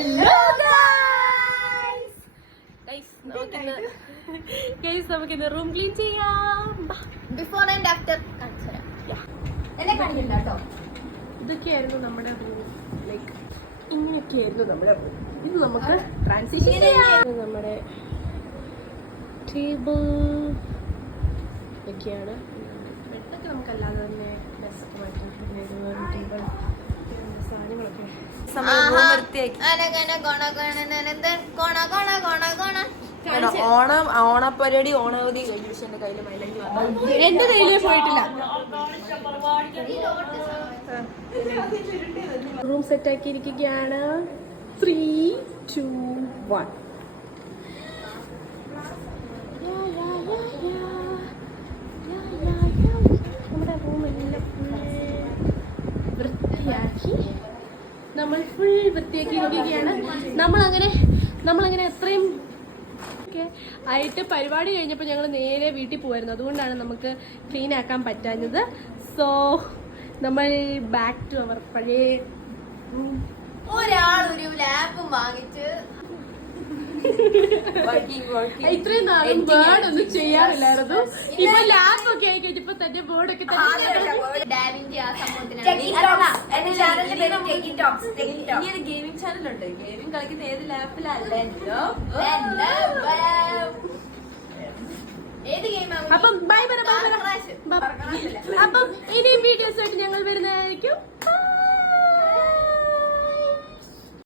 Hello നമുക്കിന്ന് room clean ചെയ്യാം. Before and after എന്നെ കാണിക്കണ്ട കേട്ടോ. ഇതൊക്കെയായിരുന്നു നമ്മുടെ റൂം. ലൈക്ക് ഇങ്ങനെയൊക്കെയായിരുന്നു നമ്മുടെ റൂം. ഇത് നമുക്ക് ട്രാൻസിഷൻ ചെയ്യാം. നമ്മുടെ ടേബിൾ ഇതൊക്കെയാണ്. ബെഡൊക്കെ നമുക്കല്ലാതെ തന്നെ ഡെസ്ക് മാറ്റാം. ടേബിൾ സാധനങ്ങളൊക്കെ ഓണപ്പരിപാടി ഓണാവധി കഴിഞ്ഞു. പക്ഷെ എന്റെ കയ്യില് മൈലേജ് എന്റെ കയ്യില് പോയിട്ടില്ല. റൂം സെറ്റ് ആക്കിയിരിക്കുകയാണ്. 3, 2, 1. നമ്മുടെ റൂം എല്ലാം വൃത്തിയാക്കി നമ്മൾ ഫുൾ വൃത്തിയാക്കി ഇരിക്കുകയാണ്. നമ്മളങ്ങനെ എത്രയും ആയിട്ട് പരിപാടി കഴിഞ്ഞപ്പോൾ ഞങ്ങൾ നേരെ വീട്ടിൽ പോയിരുന്നു. അതുകൊണ്ടാണ് നമുക്ക് ക്ലീൻ ആക്കാൻ പറ്റാഞ്ഞത്. സോ നമ്മൾ ബാക്ക് ടു അവർ പഴയ ഒരാളൊരു ലാപ്പും വാങ്ങിച്ച് ഇത്രയും നാളും ബേർഡ് ഒന്നും ചെയ്യാറില്ലായിരുന്നു. ഇപ്പൊ ലാപ്പ് ഒക്കെ ആയി കഴിഞ്ഞപ്പോ തന്നെ ബോർഡൊക്കെ ഗെയിമിംഗ് ചാനലുണ്ട്. ഗെയിമിംഗ് കളിക്കുന്ന ഏത് ലാപ്പിലല്ലോ. അപ്പം ബൈ ബൈ. അപ്പം ഇനിയും വീഡിയോസ് ആയിട്ട് ഞങ്ങൾ വരുന്നതായിരിക്കും.